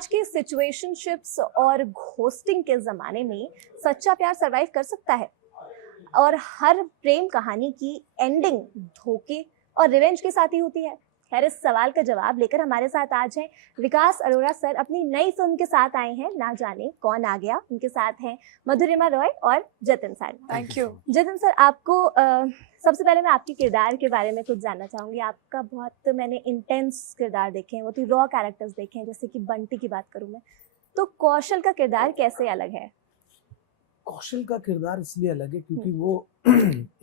आज के सिचुएशनशिप्स और घोस्टिंग के ज़माने में सच्चा प्यार सरवाइव कर सकता है? और हर प्रेम कहानी की एंडिंग धोखे और रिवेंज के साथ ही होती है। खैर, इस सवाल का जवाब लेकर हमारे साथ आज हैं विकास अरोड़ा सर, अपनी नई फिल्म के साथ आए हैं ना जाने कौन आ गया। उनके साथ हैं मधुरिमा रॉय और Jatin sir. Thank you. Jatin sir, आपको सबसे पहले मैं आपके किरदार के बारे में कुछ जानना चाहूँगी। आपका बहुत मैंने इंटेंस किरदार देखे हैं, बहुत ही रॉ कैरेक्टर्स देखे हैं, जैसे कि बंटी की बात करूँ मैं, तो कौशल का किरदार कैसे अलग है? कौशल का किरदार इसलिए अलग है क्योंकि वो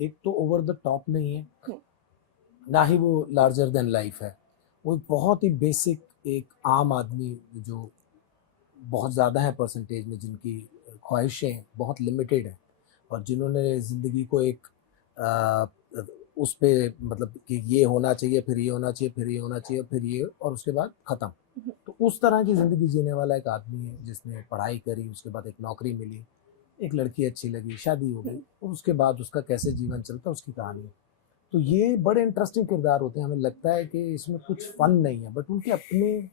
एक तो ओवर द टॉप नहीं है, ना ही वो लार्जर देन लाइफ है। वो बहुत ही बेसिक एक आम आदमी जो बहुत ज़्यादा है परसेंटेज में, जिनकी ख्वाहिशें बहुत लिमिटेड हैं और जिन्होंने ज़िंदगी को एक उस पे मतलब कि ये होना चाहिए, फिर ये होना चाहिए, फिर ये होना चाहिए, फिर ये, और उसके बाद ख़त्म। तो उस तरह की ज़िंदगी जीने वाला एक आदमी है जिसने पढ़ाई करी, उसके बाद एक नौकरी मिली, एक लड़की अच्छी लगी, शादी हो गई, और उसके बाद उसका कैसे जीवन चलता है उसकी कहानी है। तो ये बड़े इंटरेस्टिंग किरदार होते हैं। हमें लगता है कि इसमें कुछ फन नहीं है, बट उनके अपने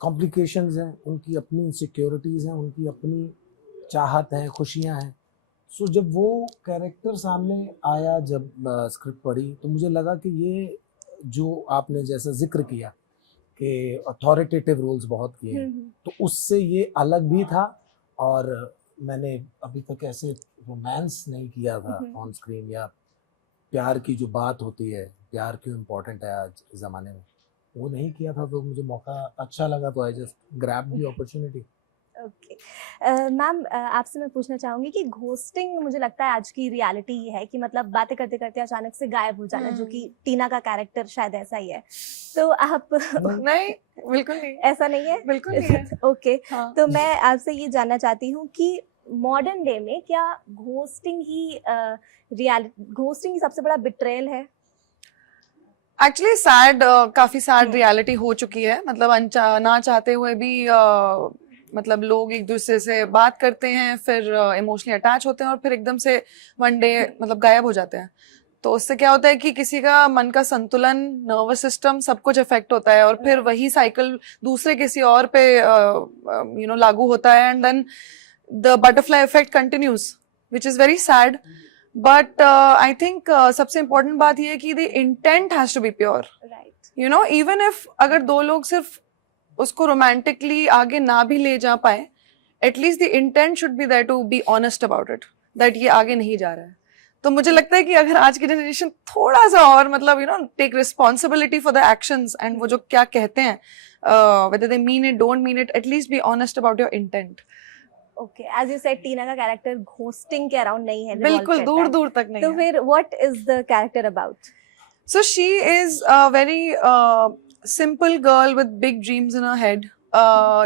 कॉम्प्लिकेशंस हैं, उनकी अपनी इनसिक्योरिटीज़ हैं, उनकी अपनी चाहत हैं, खुशियां हैं। सो जब वो कैरेक्टर सामने आया, जब स्क्रिप्ट पढ़ी, तो मुझे लगा कि ये जो आपने जैसा जिक्र किया कि अथॉरिटेटिव रोल्स बहुत किए हैं, तो उससे ये अलग भी था। और मैंने अभी तक ऐसे रोमांस नहीं किया था ऑन स्क्रीन, या प्यार की जो बात होती है, प्यार क्यों इम्पोर्टेंट है आज ज़माने में, वो नहीं किया था। तो मुझे मौका अच्छा लगा, तो I just grab the opportunity. Okay ma'am, आपसे मैं पूछना चाहूँगी कि घोस्टिंग मुझे लगता है आज की रियलिटी ही है कि मतलब बातें करते करते अचानक से गायब हो जाना, जो कि टीना का कैरेक्टर शायद ऐसा ही है। तो आप नहीं, बिल्कुल नहीं, ऐसा नहीं है, बिल्कुल नहीं है। ओके हाँ। तो मैं आपसे ये जानना चाहती हूँ कि मॉडर्न डे में क्या घोस्टिंग ही सबसे बड़ा बिट्रेयल है? एक्चुअली काफी सैड रियलिटी हो चुकी है। मतलब ना चाहते हुए भी मतलब लोग एक दूसरे से बात करते हैं, फिर इमोशनली अटैच होते हैं और फिर एकदम से वन डे मतलब गायब हो जाते हैं। तो उससे क्या होता है कि किसी का मन का संतुलन, नर्वस सिस्टम, सब कुछ इफेक्ट होता है, और फिर वही साइकिल दूसरे किसी और पे लागू होता है, and then the butterfly effect continues, which is very sad. But I think सबसे इम्पोर्टेंट बात यह है कि the intent has to be pure, you know. Even if अगर दो लोग सिर्फ उसको रोमांटिकली आगे ना भी ले जा पाए, at least the intent should be there to be honest about it, that ये आगे नहीं जा रहा है। तो मुझे लगता है कि अगर आज की जनरेशन थोड़ा सा और मतलब take responsibility for the actions, and वो जो क्या कहते हैं, whether they mean it, don't mean it, at least be honest about your intent. Okay, as you said, टीना का कैरेक्टर घोस्टिंग के अराउंड नहीं है, बिल्कुल दूर दूर तक नहीं तो है। फिर what is the character about? So she is a very simple girl with big dreams in her head.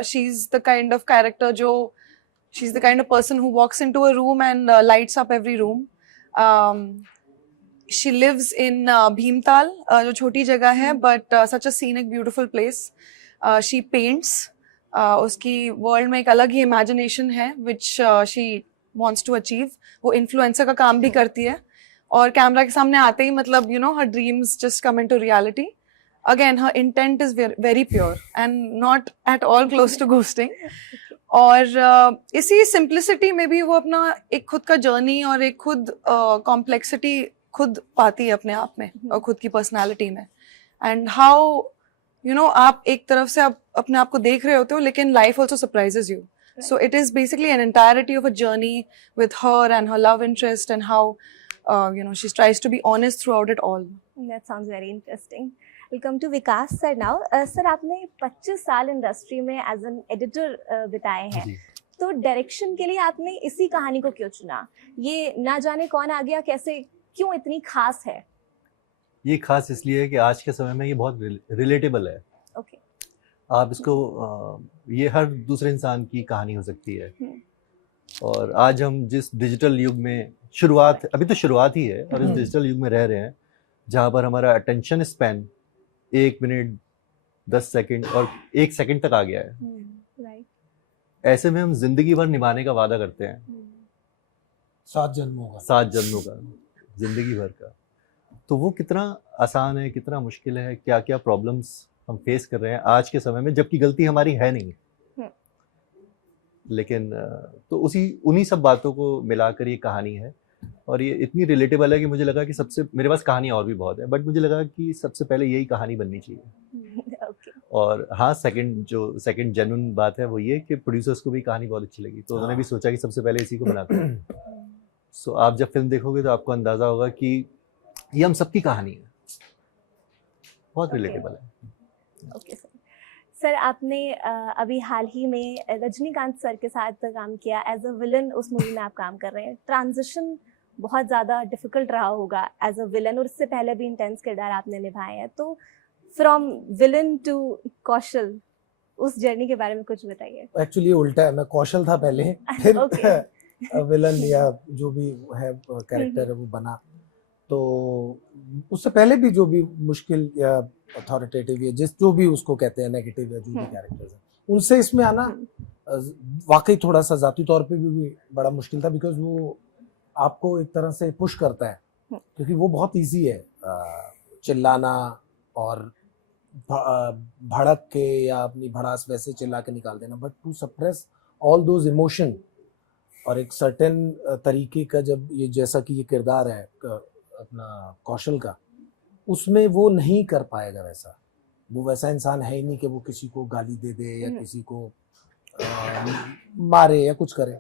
She's the kind of character she's the kind of person who walks into a room and lights up every room. She lives in Bhimtal, जो छोटी जगह है, but such a scenic, beautiful place. She paints. उसकी world में एक अलग ही imagination है which she wants to achieve. वो इन्फ्लुएंसर का काम भी करती है, और कैमरा के सामने आते ही मतलब her dreams just come into reality. Again, her intent is very pure and not at all close to ghosting. और इसी सिंप्लिसिटी में भी वो अपना एक खुद का जर्नी और एक खुद कॉम्प्लेक्सिटी खुद पाती है अपने आप में और खुद की पर्सनालिटी में। एंड हाउ आप एक तरफ से आप अपने आप को देख रहे होते हो, लेकिन life also surprises you. So it is basically an entirety of a journey with her and her love interest, and how she tries to be honest throughout it all. That sounds very interesting. We'll come to Vikas sir now. Sir, आपने 25 साल industry में as an editor बिताए हैं, तो direction के लिए आपने इसी कहानी को क्यों चुना? ये ना जाने कौन आ गया कैसे, क्यों इतनी खास है? ये खास इसलिए है कि आज के समय में ये बहुत रिलेटेबल है। Okay. आप इसको ये हर दूसरे इंसान की कहानी हो सकती है। और आज हम जिस डिजिटल युग में अभी तो शुरुआत ही है, और इस डिजिटल युग में रह रहे हैं जहाँ पर हमारा अटेंशन स्पैन 1 मिनट 10 सेकंड और 1 सेकंड तक आ गया है। ऐसे में हम जिंदगी भर निभाने का वादा करते हैं, 7 जन्मों का जिंदगी भर का। तो वो कितना आसान है, कितना मुश्किल है, क्या क्या प्रॉब्लम्स हम फेस कर रहे हैं आज के समय में, जबकि गलती हमारी है नहीं। लेकिन तो उन्हीं सब बातों को मिलाकर ये कहानी है, और ये इतनी रिलेटेबल है कि मुझे लगा कि सबसे, मेरे पास कहानी और भी बहुत है, बट मुझे लगा कि सबसे पहले यही कहानी बननी चाहिए। ओके। और हाँ, सेकंड जेन्युइन बात है वो ये कि प्रोड्यूसर्स को भी कहानी बहुत अच्छी लगी, तो उन्होंने भी सोचा कि सबसे पहले इसी को बनाते हैं। सो आप जब फिल्म देखोगे तो आपको अंदाजा होगा कि ये हम सबकी कहानी है, बहुत रिलेटेबल है। Okay sir. सर आपने अभी हाल ही में रजनीकांत सर के साथ काम किया, एज अ विलन उस मूवी में आप काम कर रहे हैं। ट्रांजिशन बहुत ज़्यादा डिफिकल्ट रहा होगा एज अ विलन, और इससे पहले भी इंटेंस किरदार आपने निभाए हैं, तो फ्रॉम विलन टू कौशल, उस जर्नी के बारे में कुछ बताइए। एक्चुअली उल्टा है, मैं कौशल था पहले, फिर Okay. विलन या जो भी है कैरेक्टर है वो बना। तो उससे पहले भी जो भी मुश्किल या अथॉरिटेटिव या जो भी उसको कहते हैं नेगेटिव या जो भी कैरेक्टर्स हैं, उनसे इसमें आना वाकई थोड़ा सा जाती तौर पे भी बड़ा मुश्किल था, बिकॉज वो आपको एक तरह से पुश करता है, क्योंकि वो बहुत इजी है चिल्लाना और भड़क के या अपनी भड़ास वैसे चिल्ला के निकाल देना, but to suppress all those emotion और एक सर्टेन तरीके का, जब ये जैसा कि ये किरदार है अपना कौशल का, उसमें वो नहीं कर पाएगा वैसा। वो वैसा इंसान है ही नहीं कि वो किसी को गाली दे दे या किसी को मारे या कुछ करे।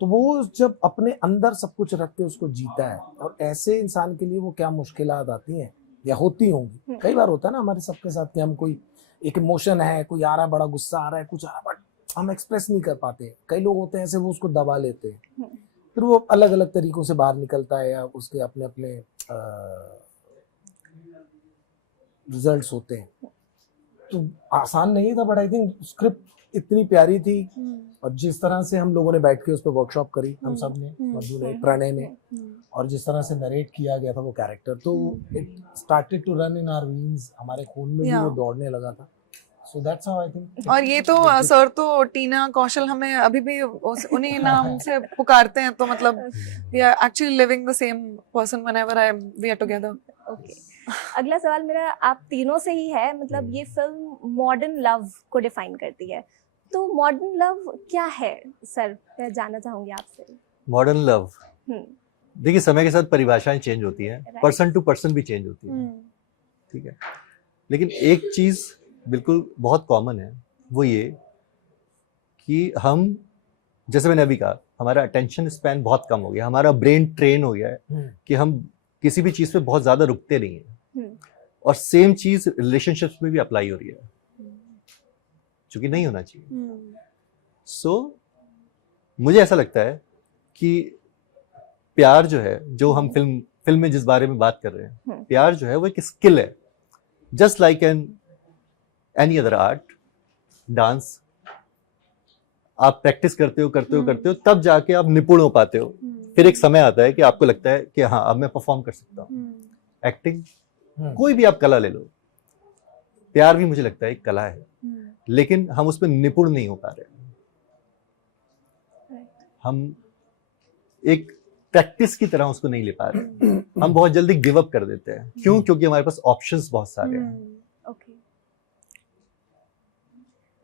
तो वो जब अपने अंदर सब कुछ रख के उसको जीता है, और ऐसे इंसान के लिए वो क्या मुश्किलात आती हैं या होती होंगी, कई बार होता है ना हमारे सबके साथ कि हम कोई एक इमोशन है, कोई आ रहा है, बड़ा गुस्सा आ रहा है, कुछ आ रहा है, बट हम एक्सप्रेस नहीं कर पाते। कई लोग होते हैं ऐसे, वो उसको दबा लेते हैं, फिर वो अलग अलग तरीकों से बाहर निकलता है या उसके अपने अपने रिजल्ट्स होते हैं। तो आसान नहीं था, बट आई थिंक स्क्रिप्ट इतनी प्यारी थी, और जिस तरह से हम लोगों ने बैठ के उस पर वर्कशॉप करी, हम सब ने, मधु ने, प्रणय ने, और जिस तरह से नरेट किया गया था वो कैरेक्टर, तो it started to run in our veins, हमारे खून में भी वो दौड़ने लगा था। So that's how I think. और ये तो सर तो टीना कौशल हमें अभी भी उन्हीं नाम से पुकारते हैं, तो मतलब we are actually living the same person whenever we are together. Okay. अगला सवाल मेरा आप तीनों से ही है, मतलब ये फिल्म मॉडर्न लव को डिफाइन करती है, तो मॉडर्न लव क्या है सर, मैं जानना चाहूंगी आपसे। मॉडर्न लव, देखिए समय के साथ परिभाषाएं चेंज होती हैं, पर्सन टू पर्सन भी चेंज होती है, ठीक है, लेकिन एक चीज बिल्कुल बहुत कॉमन है, वो ये कि हम, जैसे मैंने अभी कहा, हमारा अटेंशन स्पैन बहुत कम हो गया, हमारा ब्रेन ट्रेन हो गया है कि हम किसी भी चीज पे बहुत ज्यादा रुकते नहीं है, और सेम चीज रिलेशनशिप्स में भी अप्लाई हो रही है, जो कि नहीं होना चाहिए। सो मुझे ऐसा लगता है कि प्यार जो है, जो हम फिल्म में जिस बारे में बात कर रहे हैं, प्यार जो है वो एक स्किल है, just like any other art, dance, आप प्रैक्टिस करते हो तब जाके आप निपुण हो पाते हो। फिर एक समय आता है कि आपको लगता है कि हाँ अब मैं परफॉर्म कर सकता हूँ। एक्टिंग, कोई भी आप कला ले लो, प्यार भी मुझे लगता है एक कला है, लेकिन हम उसमें निपुण नहीं हो पा रहे। हम एक प्रैक्टिस की तरह उसको नहीं ले पा रहे, हम बहुत जल्दी गिव अप कर देते हैं। क्यों? क्योंकि हमारे पास ऑप्शंस बहुत सारे हैं। ओके।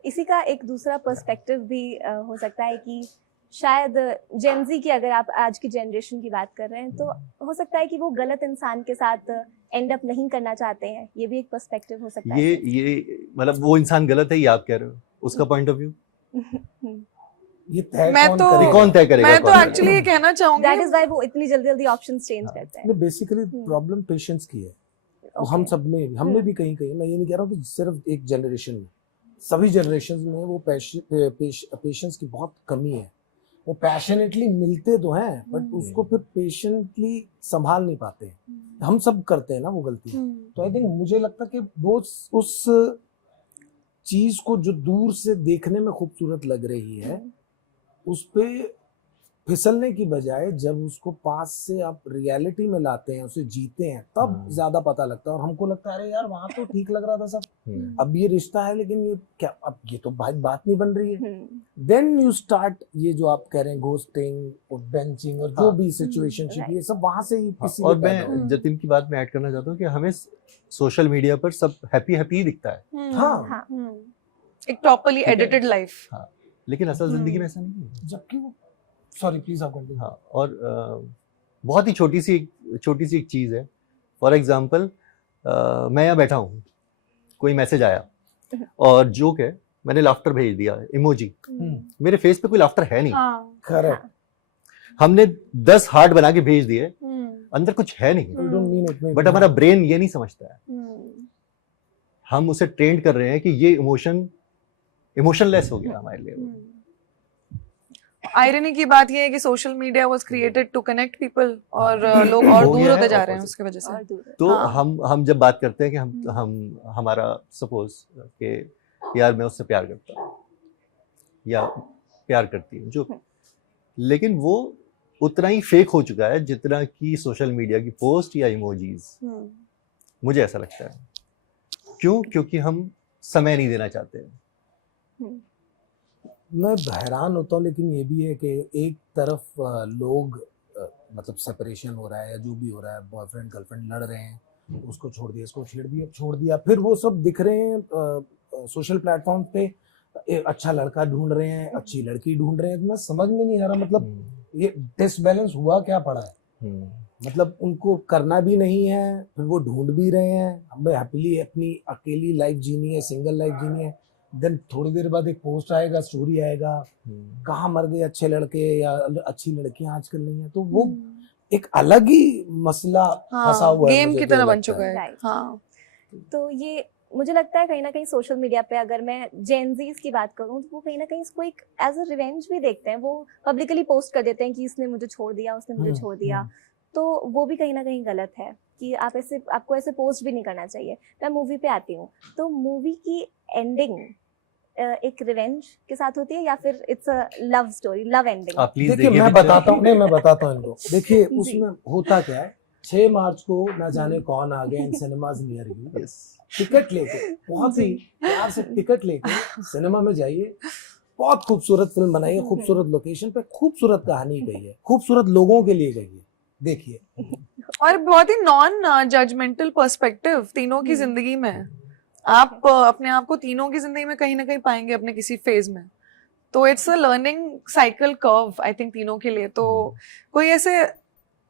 इसी का एक दूसरा पर्सपेक्टिव भी हो सकता है कि शायद जेनजी की, अगर आप आज की जनरेशन की बात कर रहे हैं, तो हो सकता है कि वो गलत इंसान के साथ एंड अप नहीं करना चाहते हैं, ये भी एक पर्सपेक्टिव हो सकता है। ये मतलब वो इंसान गलत है, ये आप कह रहे हो, उसका पॉइंट ऑफ व्यू ये तय कौन तय करेगा? मैं तो एक्चुअली ये कहना चाहूंगी, दैट इज व्हाई वो इतनी जल्दी ऑप्शंस चेंज करते हैं। बेसिकली प्रॉब्लम पेशेंस की है। हम सब में, हमने भी कहीं मैं ये नहीं कह रहा हूँ कि सिर्फ एक जनरेशन में, सभी जनरेशन में वो पेशेंस की बहुत कमी है। वो पैशनेटली मिलते तो हैं, बट उसको फिर पेशेंटली संभाल नहीं पाते। हम सब करते हैं ना वो गलती। तो आई थिंक मुझे लगता है कि वो उस चीज को जो दूर से देखने में खूबसूरत लग रही है, उस पे फिसलने की बजाय जब उसको पास से आप रियलिटी में लाते हैं, उसे जीते हैं, तब ज्यादा पता लगता है। और हमको लगता है अरे यार वहां तो ठीक लग रहा था सब, अब ये रिश्ता है लेकिन ये क्या, अब ये तो बात नहीं बन रही है। देन यू स्टार्ट, ये जो आप कह रहे हैं घोस्टिंग और बेंचिंग और जो भी सिचुएशनशिप, ये सब वहां से ही किसी और मैं जतिन की बात में ऐड करना चाहता हूँ कि हमें सोशल मीडिया पर सब हैप्पी हैप्पी ही दिखता है। हाँ, एक प्रॉपर्ली एडिटेड लाइफ। हाँ, लेकिन असल जिंदगी में ऐसा नहीं है। जबकि वो, सॉरी प्लीज आप कंटिन्यू। हाँ, और बहुत ही छोटी सी एक चीज है। फॉर एग्जाम्पल, मैं यहाँ बैठा हूँ, कोई मैसेज आया और जोक है, मैंने लाफ्टर भेज दिया, इमोजी, मेरे फेस पे कोई लाफ्टर है नहीं। करेक्ट। हमने 10 हार्ट बना के भेज दिए, अंदर कुछ है नहीं, बट हमारा ब्रेन ये नहीं समझता है। हम उसे ट्रेंड कर रहे हैं कि ये इमोशनलेस हो गया हमारे लिए। आयरनी की बात ये है कि social media was created to connect people, और लोग और हो दूर गया होते है जा और रहे हैं उसकी वजह से। तो हाँ। हम जब बात करते हैं कि हमारा सपोज कि यार मैं उससे प्यार करता हूँ या प्यार करती हूँ, जो, लेकिन वो उतना ही फेक हो चुका है जितना कि सोशल मीडिया की पोस्ट या इमोजीज। मुझे ऐसा लगता है। क्यों? क्योंकि हम समय नहीं देना चाहते हैं। मैं हैरान होता हूँ, लेकिन ये भी है कि एक तरफ लोग मतलब सेपरेशन हो रहा है या जो भी हो रहा है, बॉयफ्रेंड गर्लफ्रेंड लड़ रहे हैं, उसको छोड़ दिया, इसको छोड़ दिया, फिर वो सब दिख रहे हैं सोशल प्लेटफॉर्म पे, अच्छा लड़का ढूंढ रहे हैं, अच्छी लड़की ढूंढ रहे हैं। मैं समझ में नहीं आ रहा, मतलब ये डिसबैलेंस हुआ क्या पड़ा है। मतलब उनको करना भी नहीं है, फिर वो ढूंढ भी रहे हैं, हमें हैप्पीली अपनी अकेली लाइफ जीनी है, सिंगल लाइफ जीनी है। देन थोड़ी देर बाद एक पोस्ट आएगा, स्टोरी आएगा, कहाँ मर गए अच्छे लड़के या अच्छी लड़कियां आजकल नहीं है। तो वो एक अलग ही मसला फंसा हुआ है, गेम की तरह बन चुका है। Right. हाँ। तो ये मुझे लगता है कहीं ना कहीं सोशल मीडिया पे, अगर मैं जेनजीज की बात करूं, तो वो कहीं ना कहीं इसको एक एज अ रिवेंज भी देखते हैं। वो पब्लिकली पोस्ट कर देते हैं कि इसने मुझे छोड़ दिया, उसने मुझे छोड़ दिया। तो वो भी कहीं ना कहीं गलत है कि आपको ऐसे पोस्ट भी नहीं करना चाहिए। मैं मूवी पे आती हूँ, तो मूवी की एंडिंग एक रिवेंज के साथ होती है या फिर it's a love story, love ending? देखिए मैं बताता हूँ इनको। देखिए उसमें होता क्या है, 6 मार्च को ना जाने कौन आ गया in cinemas near you, ticket लेके, बहुत ही प्यार से टिकट लेके सिनेमा में जाइए। बहुत खूबसूरत फिल्म बनाई है, खूबसूरत लोकेशन पे, खूबसूरत कहानी गई है, खूबसूरत लोगों के लिए गई है, देखिए। और बहुत ही नॉन जजमेंटल पर्सपेक्टिव तीनों की जिंदगी में। आप अपने आप को तीनों की जिंदगी में कहीं ना कहीं पाएंगे अपने किसी फेज में। तो it's a learning cycle curve I think तीनों के लिए। तो कोई ऐसे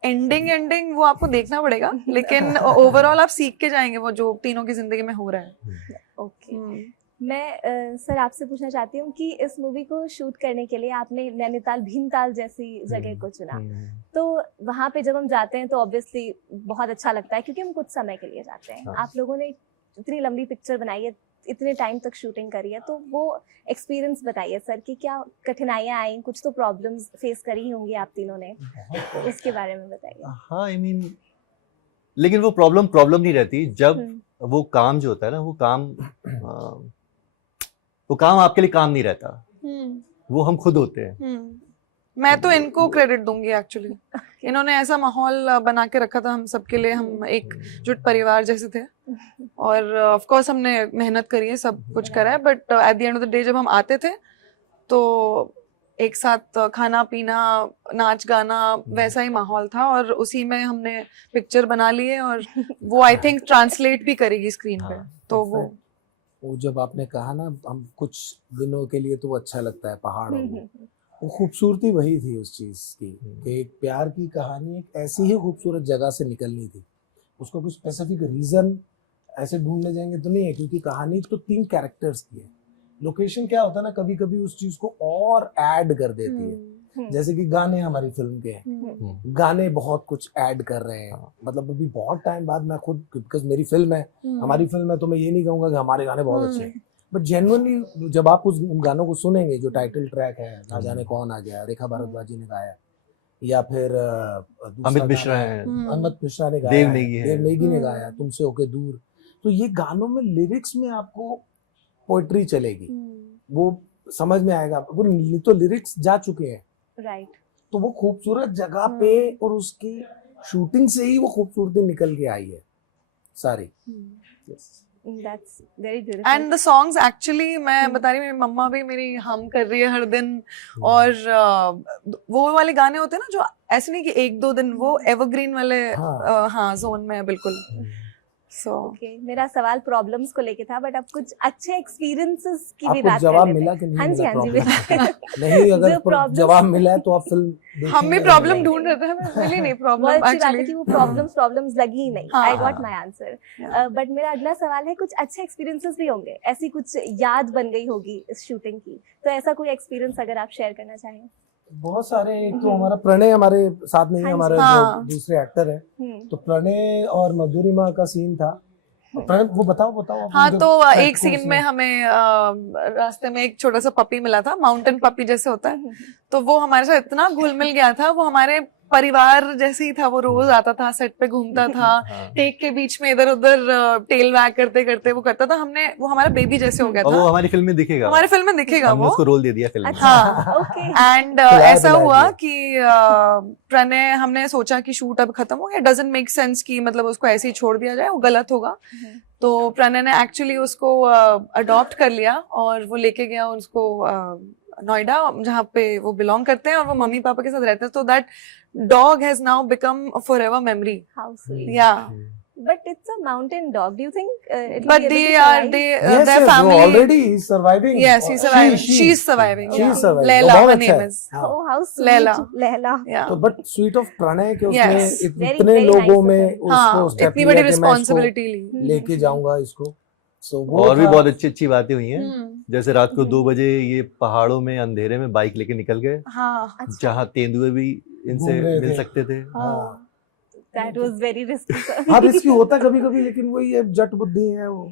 एंडिंग वो आपको देखना पड़ेगा, लेकिन ओवरऑल आप सीख के जाएंगे वो जो तीनों की जिंदगी में हो रहा है। ओके। मैं सर आपसे पूछना चाहती हूँ कि इस मूवी को शूट करने के लिए आपने नैनीताल, भीमताल जैसी जगह को चुना। तो वहाँ पे जब हम जाते हैं तो ऑब्वियसली बहुत अच्छा लगता है क्योंकि हम कुछ समय के लिए जाते हैं। आप लोगों ने इतनी लंबी पिक्चर बनाई है, इतने टाइम तक शूटिंग करी है, तो वो एक्सपीरियंस बताइए सर कि क्या कठिनाइयाँ आई, कुछ तो प्रॉब्लम्स फेस करी होंगी आप तीनों ने, इसके बारे में बताइए। हाँ, आई मीन, लेकिन वो प्रॉब्लम नहीं रहती जब वो काम जो होता है ना, वो काम आपके लिए काम नहीं रहता, वो हम खुद होते हैं। मैं तो इनको क्रेडिट दूंगी एक्चुअली। इन्होंने ऐसा माहौल बना के रखा था हम सबके लिए, हम एक जुट परिवार जैसे थे। और ऑफ कोर्स हमने मेहनत करी है, सब कुछ करा है, but at the end of the day जब हम आते थे तो एक साथ खाना पीना, नाच गाना, वैसा ही माहौल था। और उसी में हमने पिक्चर बना ली है और वो आई थिंक ट्रांसलेट भी करेगी स्क्रीन पे। तो वो जब आपने कहा ना हम कुछ दिनों के लिए, तो अच्छा लगता है पहाड़ों में, वो खूबसूरती वही थी उस चीज की कि एक प्यार की कहानी एक ऐसी ही खूबसूरत जगह से निकलनी थी। उसको कुछ स्पेसिफिक रीजन ऐसे ढूंढने जाएंगे तो नहीं है, क्योंकि कहानी तो 3 कैरेक्टर्स की है। लोकेशन क्या होता है ना, कभी कभी उस चीज को और ऐड कर देती है। जैसे कि गाने हमारी फिल्म के हैं, गाने बहुत कुछ ऐड कर रहे हैं। मतलब अभी बहुत टाइम बाद मैं खुद, बिकॉज मेरी फिल्म है, हमारी फिल्म है, तो मैं ये नहीं कहूंगा कि हमारे गाने बहुत अच्छे हैं, बट जेन्युइनली जब आप उन गानों को सुनेंगे, जो टाइटल ट्रैक है ना जाने कौन आ गया, रेखा भारद्वाज ने गाया, या फिर अमित मिश्रा ने गाया, देव नेगी ने गाया, तुमसे होके दूर। तो ये गानों में लिरिक्स में आपको पोएट्री चलेगी, वो समझ में आएगा। वो तो लिरिक्स जा चुके हैं, राइट। तो वो खूबसूरत जगह पे और उसकी शूटिंग से ही वो खूबसूरती निकल के आई है सारी। That's very beautiful. And the songs actually मैं बता रही, मेरी मम्मा भी मेरी हम कर रही है हर दिन। और वो वाले गाने होते हैं ना जो ऐसे नहीं कि एक दो दिन, वो एवरग्रीन वाले हाँ जोन में है बिल्कुल। सो ओके, मेरा सवाल प्रॉब्लम्स को लेके था, बट अब कुछ अच्छे एक्सपीरियंसेस की भी आपको बात जवाब कर लेते मिला हैं। कि नहीं हाँ जी, मिला हाँ जी, problem? बिल्कुल। नहीं, अगर जो problems- जवाब मिला है तो आप फिल्म देखेंगे हम भी नहीं प्रॉब्लम देखेंगे? ढूंढ रहे थे, हमें मिली नहीं बहुत प्रॉब्लम अच्छी बात है एक्चुअली। कि वो प्रॉब्लम्स लगी ही नहीं। हाँ, आई गॉट हाँ। My answer. Yeah. बट मेरा अगला सवाल है, कुछ अच्छे एक्सपीरियंसेस भी होंगे, ऐसी कुछ याद बन गई होगी इस शूटिंग की, तो ऐसा कोई एक्सपीरियंस अगर आप शेयर करना चाहें। बहुत सारे। एक तो हमारा प्रणय हमारे साथ नहीं है, हाँ जी। हमारे जो हाँ। दूसरे एक्टर है, हम्म, तो प्रणय और मधुरिमा का सीन था। प्रणय वो बताओ आप हाँ, मुझे तो crack एक सीन course में हमें रास्ते में एक छोटा सा पपी मिला था, माउंटेन पपी जैसे होता है। तो वो हमारे साथ इतना घुल मिल गया था, वो हमारे परिवार जैसे ही था। वो रोज आता था, सेट पे घूमता था, हाँ। टेक के बीच में इधर उधर टेल वैग करते करते वो करता था। वो हमारा बेबी जैसे हो गया और वो था। हमारी फिल्म में दिखेगा, हमारे फिल्म में दिखेगा हमने वो। उसको रोल दे दिया फिल्म में। अच्छा, हाँ। ओके। एंड खिलाया ऐसा पिलाया हुआ दिया। कि प्रणय, हमने सोचा कि शूट अब खत्म हो गया, डजंट मेक सेंस कि मतलब उसको ऐसे ही छोड़ दिया जाए, वो गलत होगा। तो प्रणय ने एक्चुअली उसको अडॉप्ट कर लिया और वो लेके गया उसको नोएडा, जहाँ पे वो बिलोंग करते हैं, और वो मम्मी पापा के साथ रहते हैं। तो that dog has now become a forever memory. How sweet. या But it's a mountain dog. Do you think it will but be able they to are survive? Yes, their yes, family already he's surviving. yes he's surviving, she's surviving, She's yeah. surviving. Leila, वो बहुत her अच्छा name है। is, हाँ। Oh, how sweet. Leila. Leila. yeah. तो but sweet of Pranay के Yes. उसने Very, इतने very लोगों nice में of him. उसको हाँ, स्टेप इतनी लिया बड़ी कि मैं इसको रिस्पॉन्सिबिलिटी ली। लेके जाऊंगा इसको। So वो और भी था। बहुत अच्छी अच्छी बातें हुई हैं। हम्म, जैसे रात को 2 बजे ये पहाड़ों में अंधेरे में बाइक लेके निकल गए, हाँ, जहाँ तेंदुए भी इनसे घूम रहे मिल थे। सकते थे। हाँ। That was very risky, sir. हाँ, रिस्की होता कभी कभी, लेकिन वही है, जट बुद्धि है वो।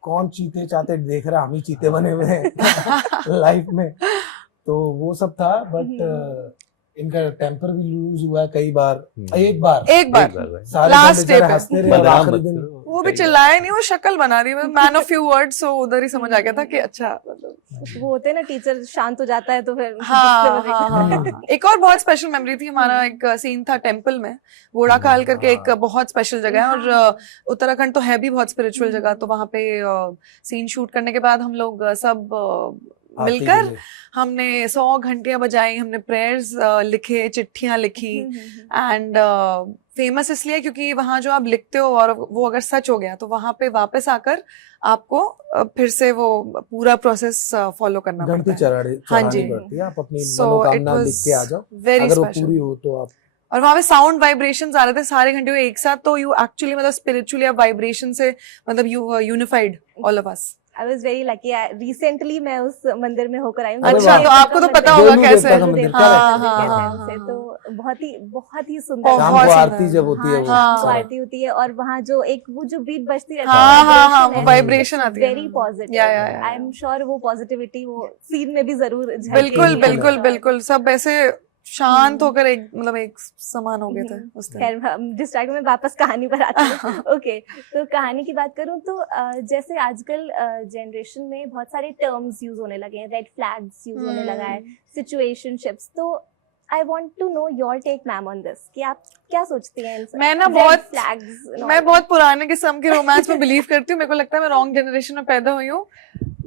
कौन चीते चाहते देख रहा, हम ही चीते बने हुए हैं लाइफ में। तो वो सब था, बट इनका टेम्पर भी लूज हुआ है कई बार। एक बार एक बार भाई। सारे Last दिन बेचारे day पे। हंसते रहे और बदनाम आखिरी मत दिन करो। वो भी चिल्लाया नहीं, वो शक्ल बना रही है, मैन ऑफ फ्यू वर्ड्स। सो उधर ही समझ आ गया था कि अच्छा मतलब वो होते हैं ना, टीचर शांत हो जाता है तो फिर हाँ, गुस्से में हाँ, देखना। हाँ। एक और बहुत स्पेशल मेमोरी थी, हमारा एक सीन था टेम्पल में, घोड़ा खाल करके एक बहुत स्पेशल जगह है। और उत्तराखंड तो है भी बहुत स्पिरिचुअल जगह। तो वहाँ पे सीन शूट करने के बाद हम लोग सब आरती के मिलकर लिए। हमने 100 घंटियां बजाई, हमने प्रेयर्स लिखे, चिट्ठियां लिखी। एंड फेमस इसलिए क्योंकि वहां जो आप लिखते हो और वो अगर सच हो गया, तो वहां पे वापस आकर आपको फिर से वो पूरा प्रोसेस फॉलो करना घंटी पड़ता है। चढ़ानी हाँ जी। पड़ती है। आप अपनी So, मनोकामना it was लिख के आ जाओ, very अगर वो special. पूरी हो तो आप। और वहां पे साउंड वाइब्रेशंस आ रहे थे सारे घंटे एक साथ। तो यू एक्चुअली मतलब स्पिरिचुअली आप वाइब्रेशन से मतलब you unified all of us. I was very lucky. Recently मैं उस मंदिर में होकर आई हूँ। अरे अच्छा, वाह। तो आपको तो पता होगा देवी कैसे। देवता का मंदिर, हाँ, correct। हाँ, कैसे हाँ, उनसे, हाँ। तो बहुत ही सुंदर। बहुत शाम को सुंदर। आरती जब होती है हाँ, वो शाम को सारा। आरती होती है, और वहाँ जो एक वो जो बीट बजती रहती हाँ, हाँ, हाँ, वो है, वाइब्रेशन आती है। Very positive. या, या, आई एम श्योर वो पॉजिटिविटी वो सीन में भी जरूर झलकेगी। बिल्कुल, बिल्कुल, बिल्कुल, और- बिल्कुल। सब ऐसे शांत होकर एक मतलब एक समान हो गए थे उस दिन। खैर, हम डिस्ट्रैक्ट में वापस कहानी पर आते हैं। ओके, तो कहानी की बात करूं तो जैसे आजकल जनरेशन में बहुत सारे टर्म्स यूज होने लगे हैं, रेड फ्लैग्स यूज होने लगा है, सिचुएशनशिप्स। तो I want to know your take ma'am on this, कि आप क्या सोचती हैं इन मैं ना मैं बहुत पुराने किस्म के रोमांस में बिलीव करती हूँ। मेरे को लगता है मैं रॉन्ग जनरेशन में पैदा हुई हूँ।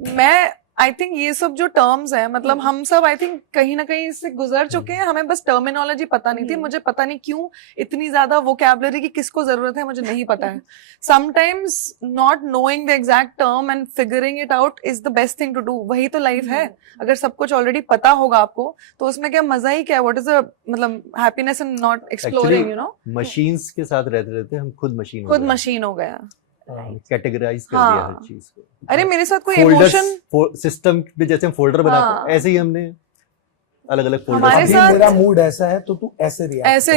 मैं आई थिंक ये सब जो टर्म्स हैं, मतलब हम सब आई थिंक कहीं ना कहीं इससे गुजर चुके हैं। हमें बस टर्मिनोलॉजी पता नहीं थी। मुझे पता नहीं क्यों इतनी ज्यादा वोकैबुलरी की किसको जरूरत है, मुझे नहीं पता है। Sometimes not knowing the exact term and figuring it out is the best thing to do. वही तो लाइफ है। अगर सब कुछ ऑलरेडी पता होगा आपको, तो उसमें क्या मजा ही क्या है? व्हाट इज द मतलब happiness in not exploring, you know? Machines के साथ रहते रहते हम खुद मशीन खुद मशीन हो गया। कैटेगराइज कर हाँ। दिया हर चीज को। अरे मेरे साथ कोई इमोशन सिस्टम पे जैसे हम फोल्डर बनाते हाँ। हैं, ऐसे ही हमने अलग अलग हमारे अभी फोल्डर साथ- मेरा मूड ऐसा है तो तू ऐसे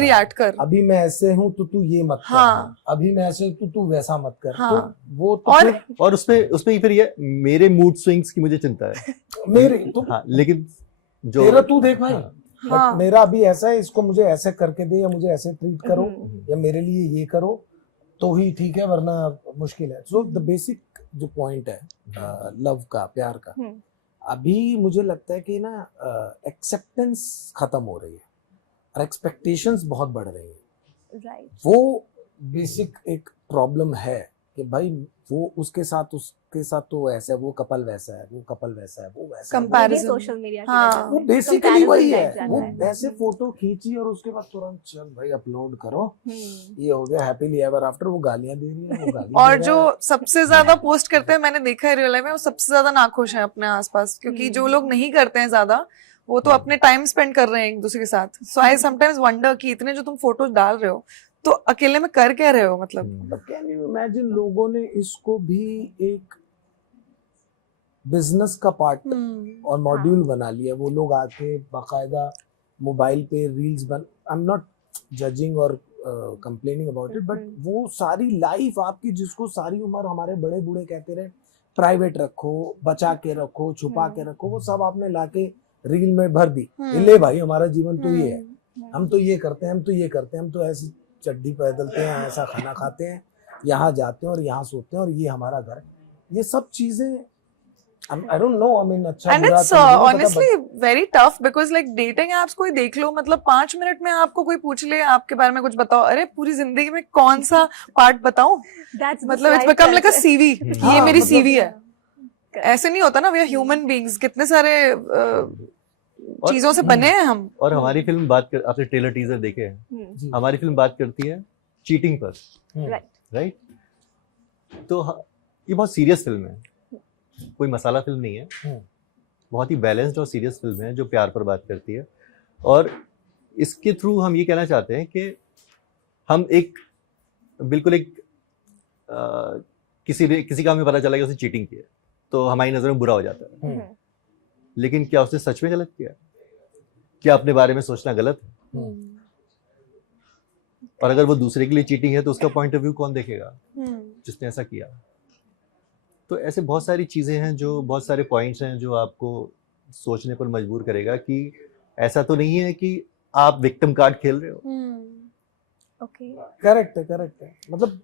रिएक्ट कर। अभी मैं ऐसे हूँ तो तू ये मत कर। हाँ। अभी मैं ऐसे हूँ तो तू वैसा मत कर। हाँ। तो वो तो और फिर और उसमें ही फिर ये मेरे मूड स्विंग्स की मुझे चिंता है। मेरे तो हाँ, लेकिन जो तेरा तू देख भाई, हाँ। हाँ। बट मेरा अभी ऐसा है, इसको मुझे ऐसे करके दे, या मुझे ऐसे ट्रीट करो, या मेरे लिए ये करो तो ही ठीक है, वरना मुश्किल है। सो द बेसिक जो पॉइंट है लव का, प्यार का, अभी मुझे लगता है कि ना एक्सेप्टेंस खत्म हो रही है। और एक्सपेक्टेशंस बहुत बढ़ रही हैं। राइट। वो बेसिक एक प्रॉब्लम है कि भाई वो उसके साथ तो ऐसा है, वो कपल वैसा है, वो कपल वैसा है, वो वैसा है, Comparison. सोशल मीडिया की हाँ, वजह से वो बेसिकली comparison वही बैठ है। जाता वो है। ऐसे फोटो खींची और उसके बाद तुरंत चल भाई अपलोड करो, हम्म। ये हो गया हैप्पीली एवर आफ्टर। वो गालियां दे रही है, वो गाली और दे जो रहा है। सबसे ज्यादा पोस्ट करते हैं, मैंने देखा है रियल लाइफ में, वो सबसे ज्यादा नाखुश हैं अपने आसपास, क्योंकि जो लोग नहीं करते हैं ज्यादा, वो तो अपने टाइम स्पेंड कर रहे हैं एक दूसरे के साथ। सो आई समटाइम्स वंडर कि इतने जो तुम फोटोज डाल रहे हो, तो अकेले में कर क्या रहे हो, मतलब। बट कैन यू इमेजिन लोगों ने इसको भी एक बिजनेस का पार्ट और मॉड्यूल बना लिया। वो लोग आके बाकायदा मोबाइल पे रील्स बन, आई एम नॉट जजिंग और कंप्लेनिंग अबाउट इट, बट वो सारी लाइफ आपकी, जिसको सारी उम्र हमारे बड़े बूढ़े कहते रहे प्राइवेट रखो, बचा के रखो, छुपा के रखो, वो सब आपने लाके रील में भर दी। ये ले भाई हमारा जीवन तो ये है, हम तो ये करते हैं, हम तो ये करते हैं, हम तो ऐसी चड्डी बदलते हैं, ऐसा खाना खाते हैं, यहाँ जाते हैं और यहाँ सोते हैं और ये हमारा घर। ये सब चीजें I don't know, I mean, अच्छा एंड बुरा इट्स तो मुझे नहीं पता, honestly very tough, because like dating apps कोई देख लो, मतलब 5 मिनट में आपको कोई पूछ ले आपके बारे में कुछ बताओ, अरे पूरी जिंदगी में कौन सा पार्ट बताऊं, That's the मतलब it's swipe become like a culture. CV, हाँ, ये मेरी मतलब- सीवी है। ऐसे नहीं होता ना, वी आर ह्यूमन बीइंग्स, कितने सारे चीजों से बने हैं हम। और हमारी फिल्म बात कर, आपने ट्रेलर टीजर देखे हैं, जी। हमारी फिल्म बात करती है चीटिंग पर, Right. राइट? तो ये बहुत सीरियस फिल्म है, कोई मसाला फिल्म नहीं है, बहुत ही बैलेंस्ड और सीरियस फिल्म है जो प्यार पर बात करती है। और इसके थ्रू हम ये कहना चाहते हैं कि हम बिल्कुल किसी का हमें पता चला कि उसने चीटिंग की है, तो हमारी नज़र में बुरा हो जाता है, लेकिन क्या उसने सच में गलत किया? क्या अपने बारे में सोचना गलत है? और अगर वो दूसरे के लिए चीटिंग है तो उसका पॉइंट ऑफ व्यू कौन देखेगा जिसने ऐसा किया? तो ऐसे बहुत सारी चीजें हैं, जो बहुत सारे पॉइंट्स हैं जो आपको सोचने पर मजबूर करेगा कि ऐसा तो नहीं है कि आप विक्टिम कार्ड खेल रहे हो। Okay. करेक्ट है। मतलब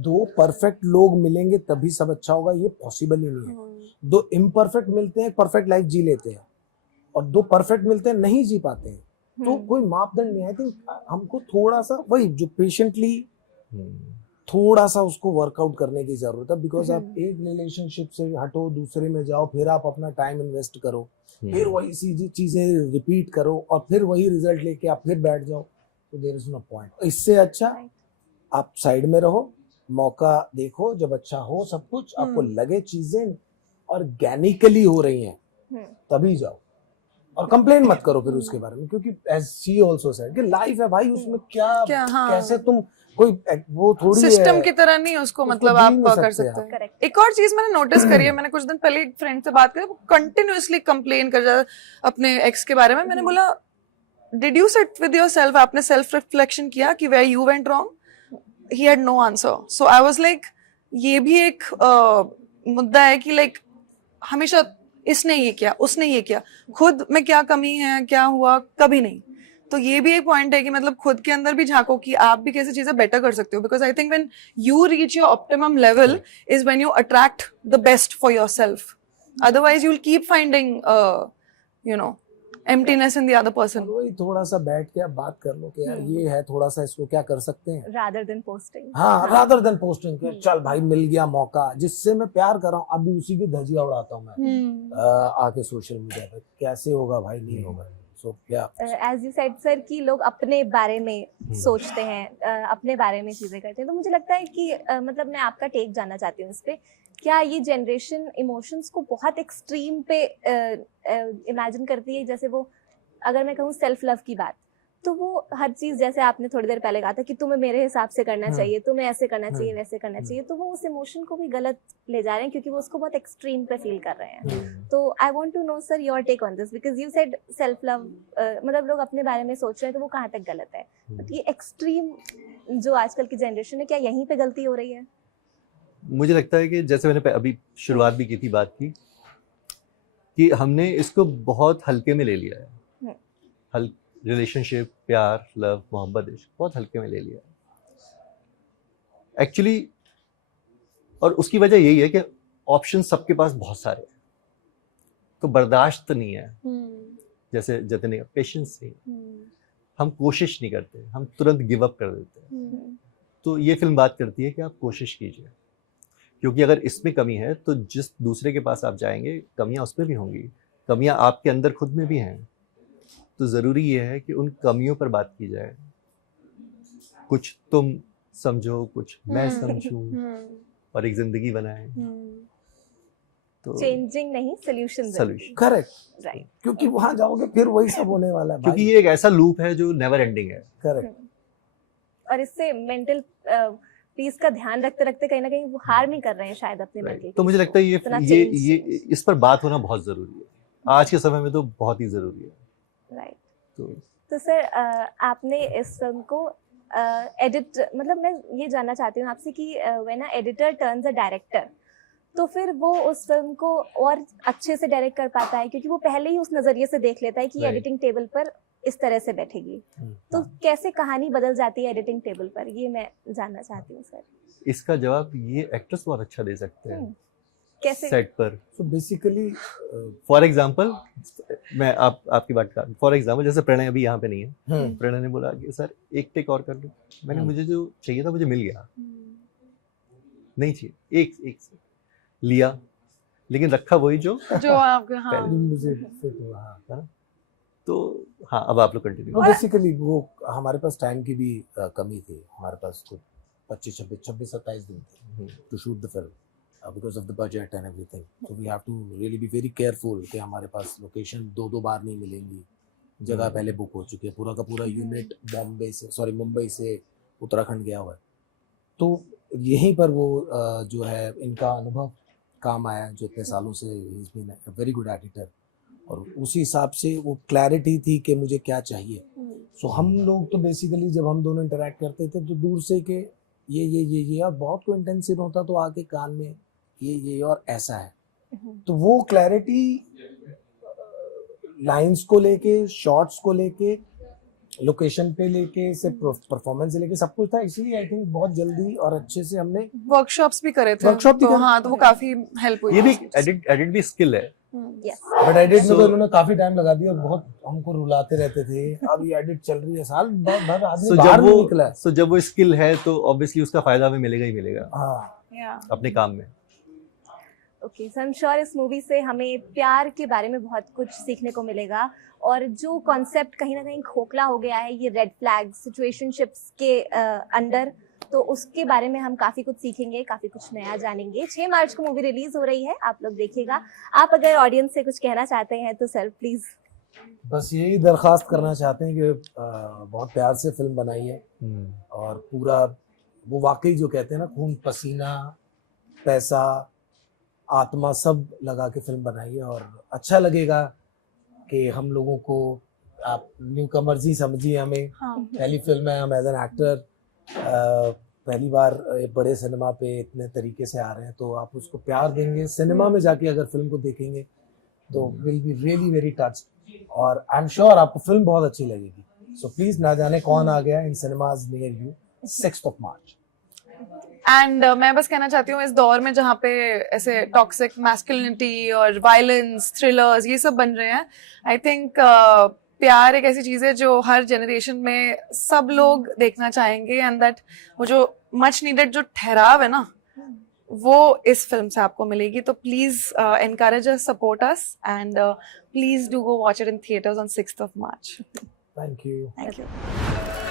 दो परफेक्ट लोग मिलेंगे तभी सब अच्छा होगा, ये पॉसिबल ही नहीं है। दो इम्परफेक्ट मिलते हैं, परफेक्ट लाइफ जी लेते हैं, और दो परफेक्ट मिलते हैं नहीं जी पाते हैं। तो कोई मापदंड नहीं है। आई थिंक हमको थोड़ा सा वही जो पेशेंटली थोड़ा सा उसको वर्कआउट करने की जरूरत है, बिकॉज आप एक रिलेशनशिप से हटो, दूसरे में जाओ, फिर आप अपना टाइम इन्वेस्ट करो, फिर वही चीजें रिपीट करो और फिर वही रिजल्ट लेके आप फिर बैठ जाओ, तो देयर इज नो पॉइंट। इससे अच्छा आप साइड में रहो, मौका देखो, जब अच्छा हो सब कुछ, आपको लगे चीजें ऑर्गेनिकली हो रही हैं तभी जाओ, और कंप्लेन मत करो फिर उसके बारे में, क्योंकि एज शी आल्सो सेड कि लाइफ है भाई, उसमें क्या हाँ। कैसे तुम कोई वो थोड़ी सिस्टम की तरह नहीं उसको, मतलब जी आप नहीं कर सकते सकते हैं। Correct. एक और चीज मैंने नोटिस करी है, मैंने कुछ दिन पहले एक फ्रेंड से बात करी, वो कंटिन्यूअसली कंप्लेन कर रहा अपने एक्स के बारे में। मैंने बोला did you sit with yourself, आपने सेल्फ रिफ्लेक्शन किया कि where you went wrong? He had no answer. So I was like, ये भी एक मुद्दा है कि लाइक हमेशा इसने ये किया, उसने ये किया, खुद में क्या कमी है, क्या हुआ, कभी नहीं। तो ये भी एक पॉइंट है कि मतलब खुद के अंदर भी झांको कि आप भी कैसे चीजें बेटर कर सकते हो, because I think when you reach your optimum level is when you attract the best for yourself, otherwise you will keep finding you know emptiness in the other person. और वही थोड़ा सा बैठ के आप बात कर लो कि यार ये है, थोड़ा सा इसको क्या कर सकते हैं, Rather than posting. हाँ, रादर देन पोस्टिंग के चल भाई मिल गया मौका, जिससे मैं प्यार कर रहा हूँ अभी उसी की धजिया उड़ाता हूँ मैं आके सोशल मीडिया पे, कैसे होगा भाई, नहीं होगा। सो क्या As you said sir कि लोग अपने बारे में सोचते हैं, अपने बारे में चीजें करते हैं, तो मुझे लगता है कि मतलब मैं आपका टेक जानना चाहती हूँ इस पे, क्या ये जनरेशन इमोशंस को बहुत एक्सट्रीम पे इमेजिन करती है? जैसे वो, अगर मैं कहूँ सेल्फ लव की बात, तो वो हर चीज, जैसे आपने थोड़ी देर पहले कहा था कि तुम्हें मेरे हिसाब से करना चाहिए, तुम्हें ऐसे करना चाहिए, वैसे करना चाहिए, तो वो उस इमोशन को भी गलत ले जा रहे हैं क्योंकि वो उसको बहुत एक्सट्रीम पे फील कर रहे हैं। तो I want to know sir your take on this, because you said self love, मतलब लोग अपने बारे में सोच रहे हैं, तो वो कहाँ तक गलत है? बट ये एक्सट्रीम जो आजकल की जनरेशन है, क्या यहीं पे गलती हो रही है? मुझे लगता है कि जैसे मैंने अभी शुरुआत भी की थी बात की, कि हमने इसको बहुत हल्के में ले लिया है। रिलेशनशिप, प्यार, लव, मोहब्बत, इश्क बहुत हल्के में ले लिया एक्चुअली। और उसकी वजह यही है कि ऑप्शन सबके पास बहुत सारे हैं, तो बर्दाश्त नहीं है, जैसे जितने पेशेंस नहीं। हम कोशिश नहीं करते, हम तुरंत गिव अप कर देते हैं। तो ये फिल्म बात करती है कि आप कोशिश कीजिए, क्योंकि अगर इसमें कमी है तो जिस दूसरे के पास आप जाएंगे कमियां उसमें भी होंगी, कमियां आपके अंदर खुद में भी हैं। तो ज़रूरी ये है कि उन कमियों पर बात की जाए, कुछ तुम समझो, कुछ मैं समझूं, और एक जिंदगी बनाए। तो चेंजिंग नहीं, सोल्यूशन सॉल्यूशन, करेक्ट, राइट। क्योंकि वहां जाओगे फिर वही सब होने वाला है क्योंकि ये एक ऐसा लूप है जो नेवर एंडिंग है। करेक्ट। और इससे मेंटल पीस का ध्यान रखते रखते कहीं ना कहीं वो हार्म ही कर रहे हैं शायद अपने मेंटल। तो मुझे लगता है इतना ये change। इस पर बात होना बहुत जरूरी है आज के समय में, तो बहुत ही जरूरी है। राइट। तो सर आपने इस फिल्म को एडिट, मतलब मैं ये जानना चाहती हूँ आपसे कि when a editor turns a director, तो फिर वो उस फिल्म को और अच्छे से डायरेक्ट कर पाता है, क्योंकि वो पहले ही उस नजरिए से देख लेता है कि Right. एडिटिंग टेबल पर इस तरह से बैठेगी। तो कैसे कहानी बदल जाती है एडिटिंग टेबल पर, ये मैं जानना चाहती हूँ सर। इसका जवाब ये एक्टर्स बहुत अच्छा दे सकते हैं कैसे? सेट पर। सो बेसिकली फॉर एग्जांपल, मैं आपकी बात का फॉर एग्जांपल, जैसे प्रणय अभी यहाँ पे नहीं है, प्रणय ने बोला कि सर एक टेक और कर लो। मैंने मुझे जो चाहिए था मुझे मिल गया, नहीं चाहिए एक से लिया, लेकिन रखा वही जो आपके हाँ मुझे फिट हुआ। हाँ। तो हाँ, अब आप लोग कंटिन्यू। वो बेसिकली वो हमारे पास टाइम की भी कमी थी, हमारे पास कुछ 26-27 दिन थे to shoot the film because of the budget and everything. So we have to really be very careful कि हमारे पास लोकेशन दो बार नहीं मिलेंगी, जगह पहले बुक हो चुकी है, पूरा का पूरा यूनिट मुंबई से उत्तराखंड गया हुआ है। तो यहीं पर वो जो है इनका अनुभव काम आया, जो इतने सालों से he is been a very good editor, और उसी हिसाब से वो क्लैरिटी थी कि मुझे क्या चाहिए। सो हम लोग तो बेसिकली जब हम दोनों इंटरेक्ट करते थे तो दूर से कि ये और बहुत कोई इंटेंसिव होता तो आके कान में ये और ऐसा है, तो वो क्लैरिटी लाइंस को लेके, शॉट्स को लेके, लोकेशन पे लेके, से परफॉर्मेंस से लेके सब कुछ था। इसलिए आई थिंक बहुत जल्दी और अच्छे से हमने वर्कशॉप्स भी करे थे। वर्कशॉप भी तो करे हाँ, तो वो काफी हेल्प हुई। ये भी एडिट भी स्किल है। यस। बट एडिट में So- तो उन्होंने काफी टाइम लगा दिया और बहुत हमको रुलाते रहते थे। अब ये एडिट चल रही है, साल भर आदमी बाहर नहीं निकला है। सो जब वो स्किल है तो ऑब्वियसली उसका फायदा हमें मिलेगा ही मिलेगा हाँ, अपने काम में। Okay so I am sure इस मूवी से हमें प्यार के बारे में बहुत कुछ सीखने को मिलेगा, और जो कॉन्सेप्ट कहीं ना कहीं खोखला हो गया है ये रेड फ्लैग सिचुएशनशिप्स के अंडर, तो उसके बारे में हम काफ़ी कुछ सीखेंगे, काफ़ी कुछ नया जानेंगे। 6 मार्च को मूवी रिलीज हो रही है, आप लोग देखिएगा। आप अगर ऑडियंस से कुछ कहना चाहते हैं तो सर प्लीज़। बस यही दरखास्त करना चाहते हैं कि बहुत प्यार से फिल्म बनाई है, और पूरा वो वाकई जो कहते हैं ना, खून पसीना पैसा आत्मा सब लगा के फिल्म बनाई है। और अच्छा लगेगा कि हम लोगों को, आप न्यू कमर्स ही समझिए हमें, पहली फिल्म है, हम एज एन एक्टर पहली बार एक बड़े सिनेमा पे इतने तरीके से आ रहे हैं, तो आप उसको प्यार देंगे। सिनेमा में जाके अगर फिल्म को देखेंगे तो will be really very touched, और आई एम श्योर आपको फिल्म बहुत अच्छी लगेगी। सो प्लीज ना जाने कौन आ गया in cinemas near you 6 March. And मैं बस कहना चाहती हूँ, इस दौर में जहाँ पे ऐसे टॉक्सिक मैस्कुलिनिटी और वायलेंस, थ्रिलर्स ये सब बन रहे हैं, आई थिंक प्यार एक ऐसी चीज है जो हर जनरेशन में सब लोग देखना चाहेंगे, एंड दैट वो जो मच नीडेड जो ठहराव है ना, वो इस फिल्म से आपको मिलेगी। तो please encourage us, support us, and please do go watch it in theatres on 6th of March. Thank you. Thank you.